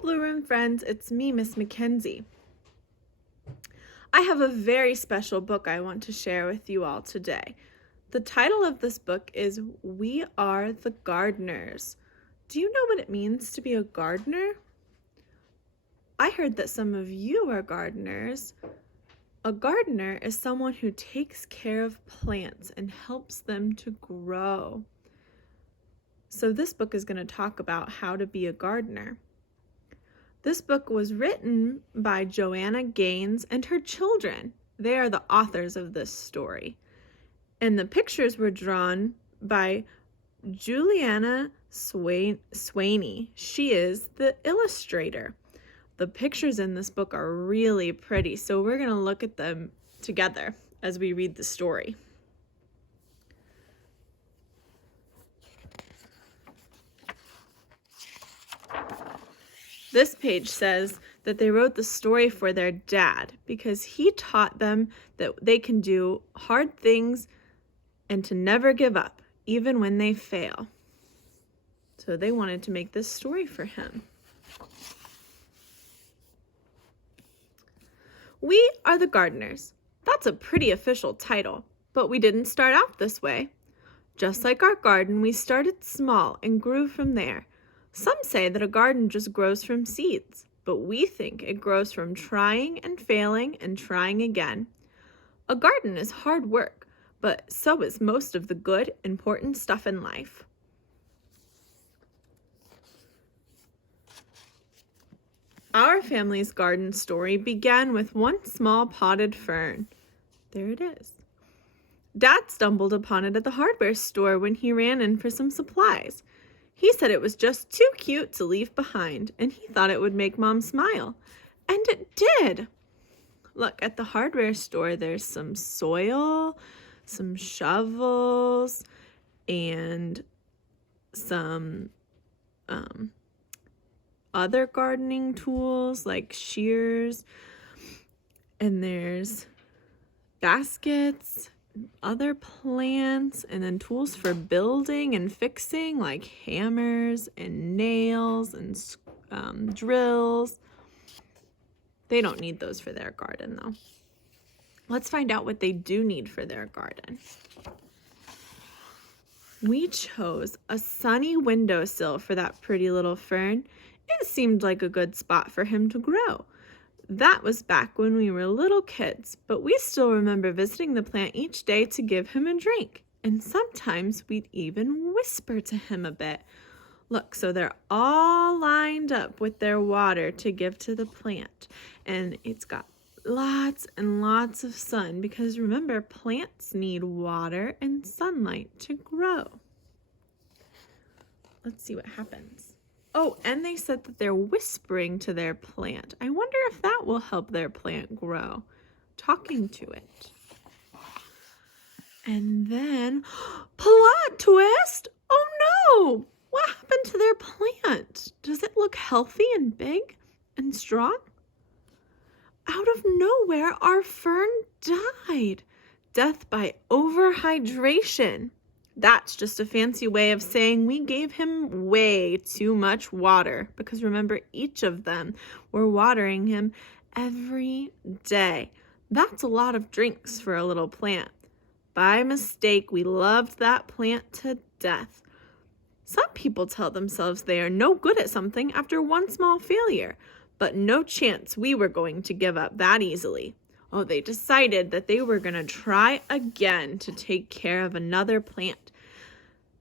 Blue Room friends, it's me, Miss Mckenzee. I have a very special book I want to share with you all today. The title of this book is We Are the Gardeners. Do you know what it means to be a gardener? I heard that some of you are gardeners. A gardener is someone who takes care of plants and helps them to grow. So this book is going to talk about how to be a gardener. This book was written by Joanna Gaines and her children. They are the authors of this story. And the pictures were drawn by Juliana Swaney. She is the illustrator. The pictures in this book are really pretty, so we're going to look at them together as we read the story. This page says that they wrote the story for their dad because he taught them that they can do hard things and to never give up, even when they fail. So they wanted to make this story for him. We are the gardeners. That's a pretty official title, but we didn't start out this way. Just like our garden, we started small and grew from there. Some say that a garden just grows from seeds, but we think it grows from trying and failing and trying again. A garden is hard work, but so is most of the good, important stuff in life. Our family's garden story began with one small potted fern. There it is. Dad stumbled upon it at the hardware store when he ran in for some supplies. He said it was just too cute to leave behind, and he thought it would make Mom smile. And it did. Look, at the hardware store, there's some soil, some shovels, and some other gardening tools like shears. And there's baskets, other plants, and then tools for building and fixing like hammers and nails and drills. They don't need those for their garden though. Let's find out what they do need for their garden. We chose a sunny windowsill for that pretty little fern. It seemed like a good spot for him to grow. That was back when we were little kids, but we still remember visiting the plant each day to give him a drink. And sometimes we'd even whisper to him a bit. Look, so they're all lined up with their water to give to the plant. And it's got lots and lots of sun because remember, plants need water and sunlight to grow. Let's see what happens. Oh, and they said that they're whispering to their plant. I wonder if that will help their plant grow. Talking to it. And then, plot twist! Oh no! What happened to their plant? Does it look healthy and big and strong? Out of nowhere, our fern died. Death by overhydration. That's just a fancy way of saying we gave him way too much water because remember, each of them were watering him every day. That's a lot of drinks for a little plant. By mistake, we loved that plant to death. Some people tell themselves they are no good at something after one small failure, but no chance we were going to give up that easily. Oh, they decided that they were going to try again to take care of another plant.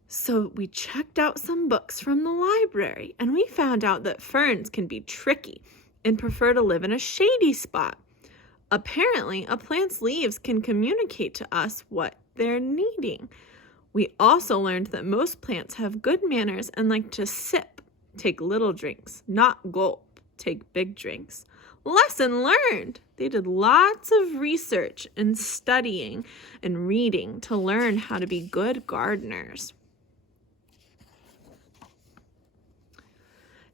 So we checked out some books from the library, and we found out that ferns can be tricky and prefer to live in a shady spot. Apparently, a plant's leaves can communicate to us what they're needing. We also learned that most plants have good manners and like to sip, take little drinks, not gulp, take big drinks. Lesson learned! They did lots of research and studying and reading to learn how to be good gardeners.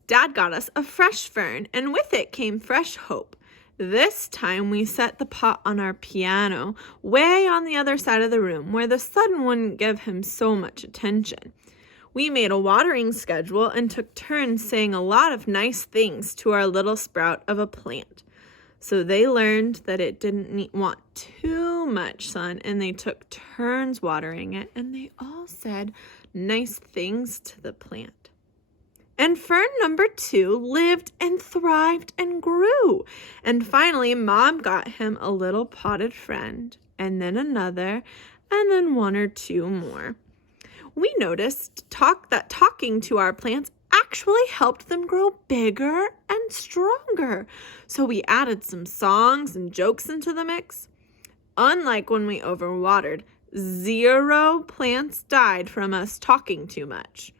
Dad got us a fresh fern, and with it came fresh hope. This time we set the pot on our piano way on the other side of the room where the sun wouldn't give him so much attention. We made a watering schedule and took turns saying a lot of nice things to our little sprout of a plant. So they learned that it didn't want too much sun, and they took turns watering it, and they all said nice things to the plant. And fern number 2 lived and thrived and grew. And finally, Mom got him a little potted friend, and then another, and then 1 or 2 more. We noticed that talking to our plants actually helped them grow bigger and stronger. So we added some songs and jokes into the mix. Unlike when we overwatered, 0 plants died from us talking too much.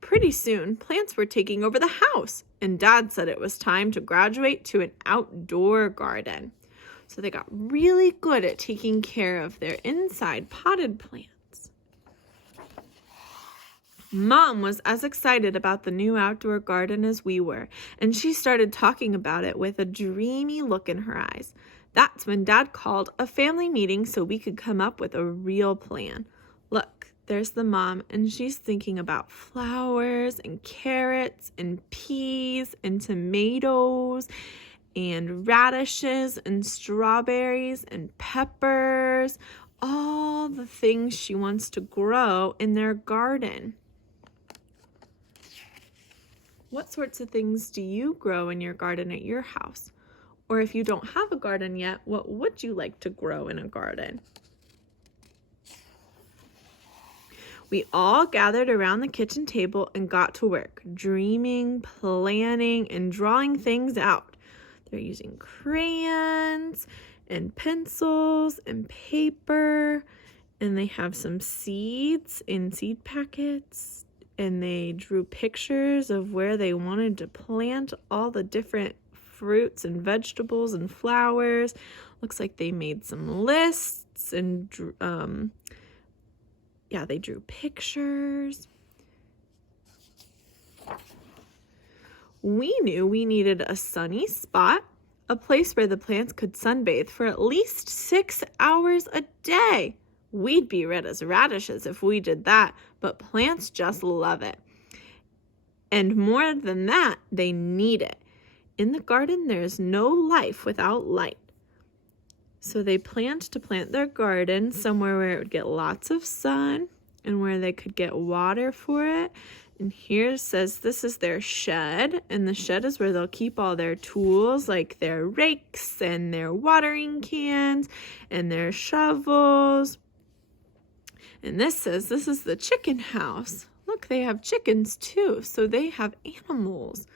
Pretty soon, plants were taking over the house, and Dad said it was time to graduate to an outdoor garden. So they got really good at taking care of their inside potted plants. Mom was as excited about the new outdoor garden as we were, and she started talking about it with a dreamy look in her eyes. That's when Dad called a family meeting so we could come up with a real plan. Look, there's the mom, and she's thinking about flowers and carrots and peas and tomatoes and radishes and strawberries and peppers, all the things she wants to grow in their garden. What sorts of things do you grow in your garden at your house? Or if you don't have a garden yet, what would you like to grow in a garden? We all gathered around the kitchen table and got to work, dreaming, planning, and drawing things out. They're using crayons and pencils and paper, and they have some seeds in seed packets, and they drew pictures of where they wanted to plant all the different fruits and vegetables and flowers. Looks like they made some lists and they drew pictures. We knew we needed a sunny spot, a place where the plants could sunbathe for at least 6 hours a day. We'd be red as radishes if we did that, but plants just love it. And more than that, they need it. In the garden, there's no life without light. So they planned to plant their garden somewhere where it would get lots of sun and where they could get water for it. And here it says this is their shed, and the shed is where they'll keep all their tools, like their rakes and their watering cans and their shovels. And this says this is the chicken house. Look, they have chickens too, so they have animals.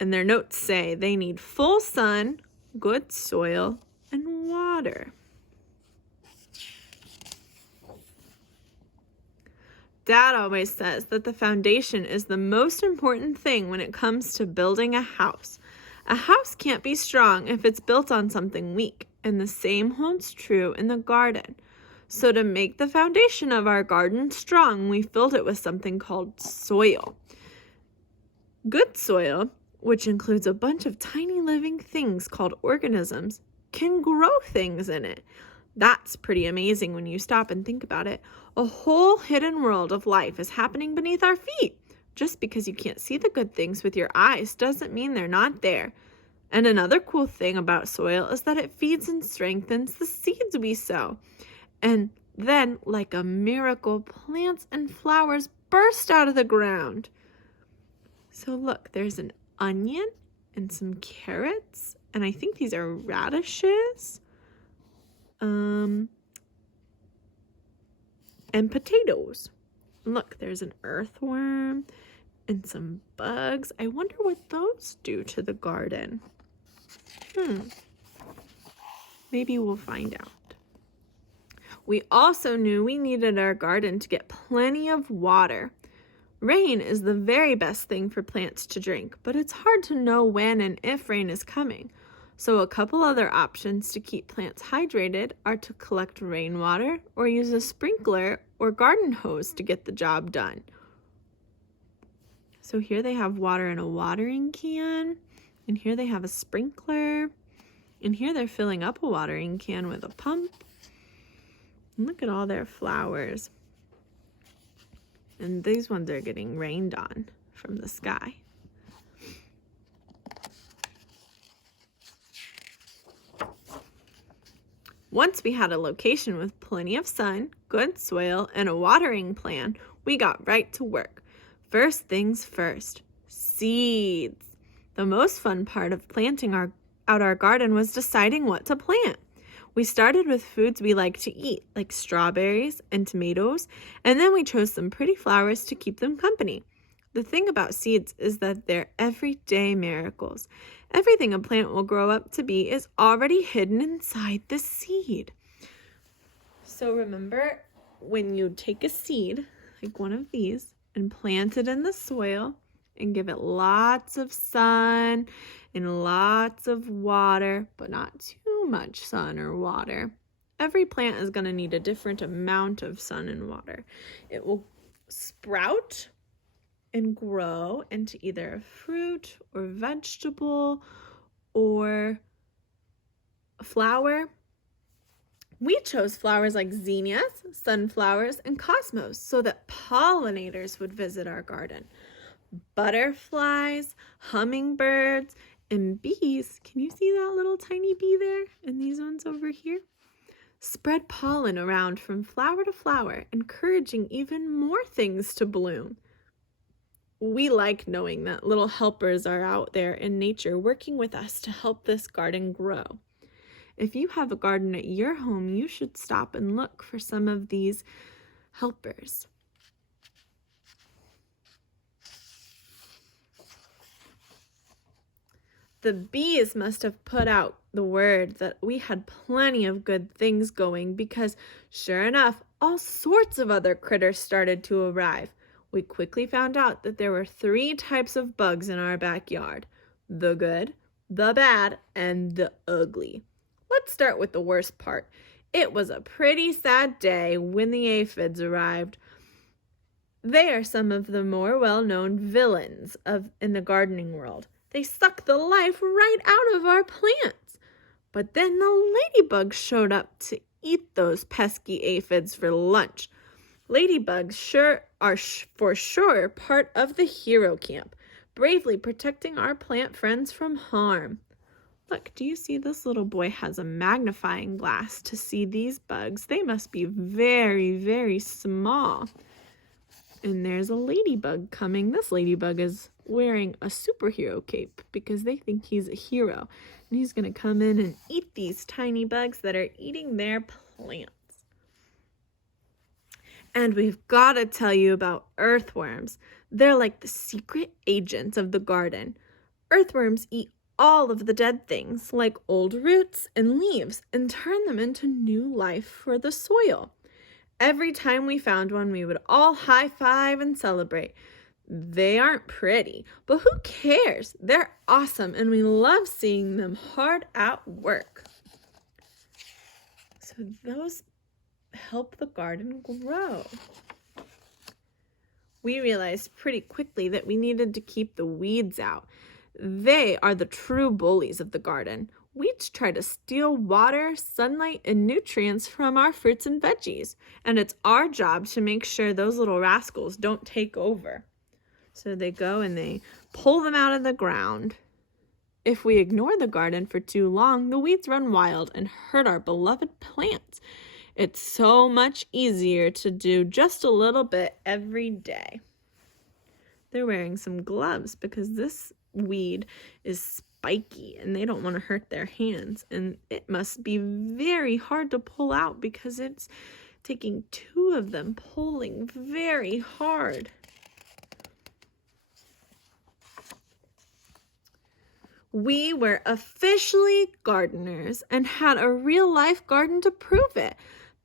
And their notes say they need full sun, good soil, and water. Dad always says that the foundation is the most important thing when it comes to building a house. A house can't be strong if it's built on something weak, and the same holds true in the garden. So to make the foundation of our garden strong, we filled it with something called soil. Good soil, which includes a bunch of tiny living things called organisms, can grow things in it. That's pretty amazing when you stop and think about it. A whole hidden world of life is happening beneath our feet. Just because you can't see the good things with your eyes doesn't mean they're not there. And another cool thing about soil is that it feeds and strengthens the seeds we sow. And then, like a miracle, plants and flowers burst out of the ground. So look, there's an onion and some carrots, and I think these are radishes, and potatoes. Look, there's an earthworm and some bugs. I wonder what those do to the garden. Maybe we'll find out. We also knew we needed our garden to get plenty of water. Rain is the very best thing for plants to drink, but it's hard to know when and if rain is coming. So a couple other options to keep plants hydrated are to collect rainwater or use a sprinkler or garden hose to get the job done. So here they have water in a watering can, and here they have a sprinkler, and here they're filling up a watering can with a pump. And look at all their flowers. And these ones are getting rained on from the sky. Once we had a location with plenty of sun, good soil, and a watering plan, we got right to work. First things first, seeds. The most fun part of planting out our garden was deciding what to plant. We started with foods we like to eat, like strawberries and tomatoes, and then we chose some pretty flowers to keep them company. The thing about seeds is that they're everyday miracles. Everything a plant will grow up to be is already hidden inside the seed. So remember, when you take a seed, like one of these, and plant it in the soil and give it lots of sun and lots of water, but not too much sun or water. Every plant is going to need a different amount of sun and water. It will sprout and grow into either a fruit or vegetable or a flower. We chose flowers like zinnias, sunflowers, and cosmos so that pollinators would visit our garden. Butterflies, hummingbirds, and bees. Can you see that little tiny bee there? And these ones over here? Spread pollen around from flower to flower, encouraging even more things to bloom. We like knowing that little helpers are out there in nature working with us to help this garden grow. If you have a garden at your home, you should stop and look for some of these helpers. The bees must have put out the word that we had plenty of good things going because, sure enough, all sorts of other critters started to arrive. We quickly found out that there were 3 types of bugs in our backyard: the good, the bad, and the ugly. Let's start with the worst part. It was a pretty sad day when the aphids arrived. They are some of the more well-known villains in the gardening world. They suck the life right out of our plants. But then the ladybugs showed up to eat those pesky aphids for lunch. Ladybugs are for sure part of the hero camp, bravely protecting our plant friends from harm. Look, do you see this little boy has a magnifying glass to see these bugs? They must be very, very small. And there's a ladybug coming. This ladybug is wearing a superhero cape because they think he's a hero. And he's going to come in and eat these tiny bugs that are eating their plants. And we've got to tell you about earthworms. They're like the secret agents of the garden. Earthworms eat all of the dead things, like old roots and leaves, and turn them into new life for the soil. Every time we found one, we would all high-five and celebrate. They aren't pretty, but who cares? They're awesome, and we love seeing them hard at work. So those help the garden grow. We realized pretty quickly that we needed to keep the weeds out. They are the true bullies of the garden. Weeds try to steal water, sunlight, and nutrients from our fruits and veggies, and it's our job to make sure those little rascals don't take over. So they go and they pull them out of the ground. If we ignore the garden for too long, the weeds run wild and hurt our beloved plants. It's so much easier to do just a little bit every day. They're wearing some gloves because this weed is spiky and they don't want to hurt their hands. And it must be very hard to pull out because it's taking 2 of them pulling very hard. We were officially gardeners and had a real-life garden to prove it.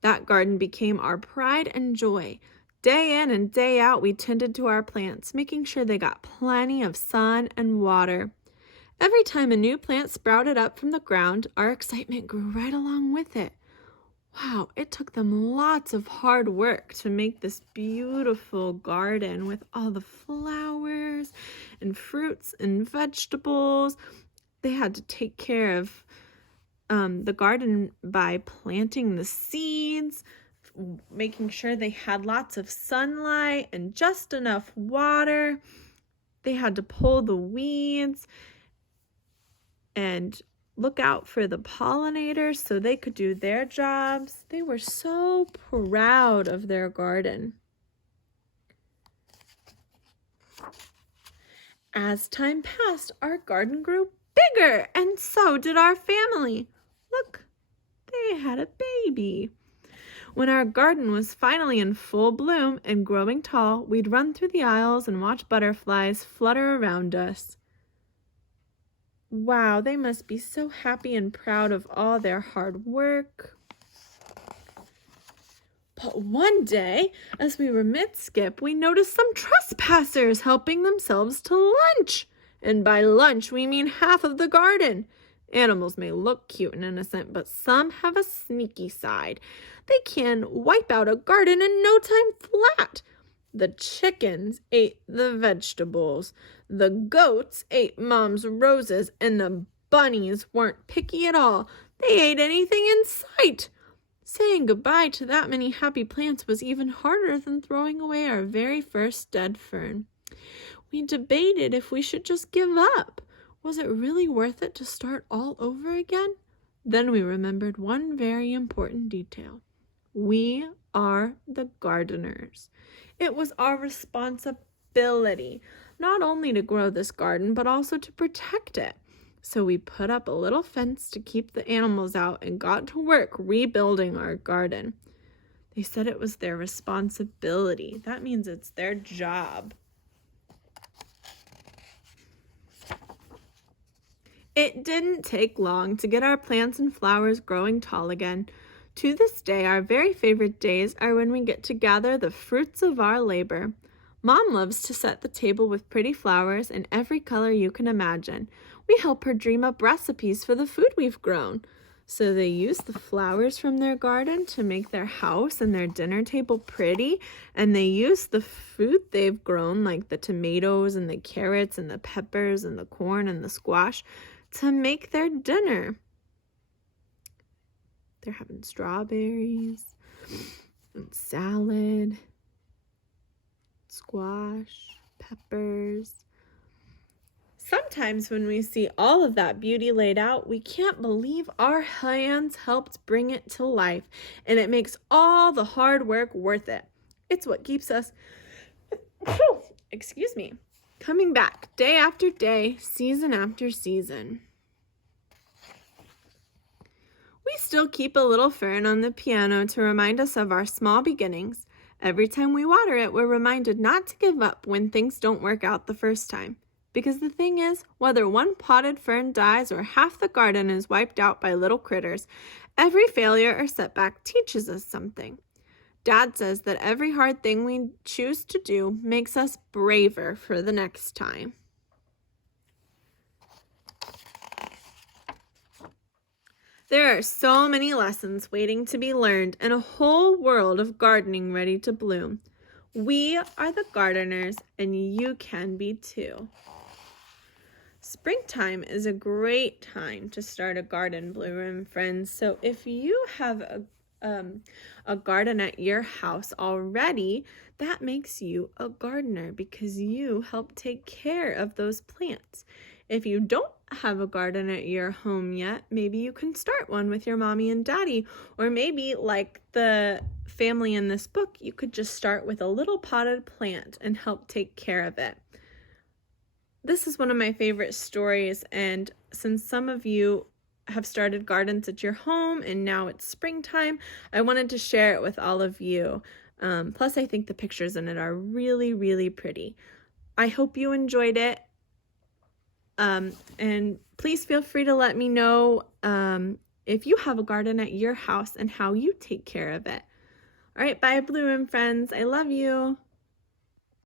That garden became our pride and joy. Day in and day out, we tended to our plants, making sure they got plenty of sun and water. Every time a new plant sprouted up from the ground, our excitement grew right along with it. Wow, it took them lots of hard work to make this beautiful garden with all the flowers and fruits and vegetables. They had to take care of the garden by planting the seeds making sure they had lots of sunlight and just enough water. They had to pull the weeds and look out for the pollinators so they could do their jobs. They were so proud of their garden. As time passed, our garden grew bigger, and so did our family. Look, they had a baby. When our garden was finally in full bloom and growing tall, we'd run through the aisles and watch butterflies flutter around us. Wow, they must be so happy and proud of all their hard work. But one day, as we were mid-skip, we noticed some trespassers helping themselves to lunch. And by lunch, we mean half of the garden. Animals may look cute and innocent, but some have a sneaky side. They can wipe out a garden in no time flat. The chickens ate the vegetables. The goats ate Mom's roses, and the bunnies weren't picky at all. They ate anything in sight. Saying goodbye to that many happy plants was even harder than throwing away our very first dead fern. We debated if we should just give up. Was it really worth it to start all over again? Then we remembered one very important detail. We are the gardeners. It was our responsibility not only to grow this garden, but also to protect it. So we put up a little fence to keep the animals out and got to work rebuilding our garden. They said it was their responsibility. That means it's their job. It didn't take long to get our plants and flowers growing tall again. To this day, our very favorite days are when we get to gather the fruits of our labor. Mom loves to set the table with pretty flowers in every color you can imagine. We help her dream up recipes for the food we've grown. So they use the flowers from their garden to make their house and their dinner table pretty, and they use the food they've grown, like the tomatoes and the carrots and the peppers and the corn and the squash, to make their dinner. They're having strawberries and salad, squash, peppers. Sometimes when we see all of that beauty laid out, we can't believe our hands helped bring it to life, and it makes all the hard work worth it. It's what keeps us, coming back day after day, season after season. We still keep a little fern on the piano to remind us of our small beginnings. Every time we water it, we're reminded not to give up when things don't work out the first time. Because the thing is, whether one potted fern dies or half the garden is wiped out by little critters, every failure or setback teaches us something. Dad says that every hard thing we choose to do makes us braver for the next time. There are so many lessons waiting to be learned and a whole world of gardening ready to bloom. We are the gardeners, and you can be too. Springtime is a great time to start a garden, Blue Room friends. So if you have a garden at your house already, that makes you a gardener because you help take care of those plants. If you don't have a garden at your home yet, maybe you can start one with your mommy and daddy, or maybe like the family in this book, you could just start with a little potted plant and help take care of it. This is one of my favorite stories, and since some of you have started gardens at your home and now it's springtime, I wanted to share it with all of you. Plus, I think the pictures in it are really, really pretty. I hope you enjoyed it. And please feel free to let me know if you have a garden at your house and how you take care of it. All right, bye, Blue Room friends. I love you.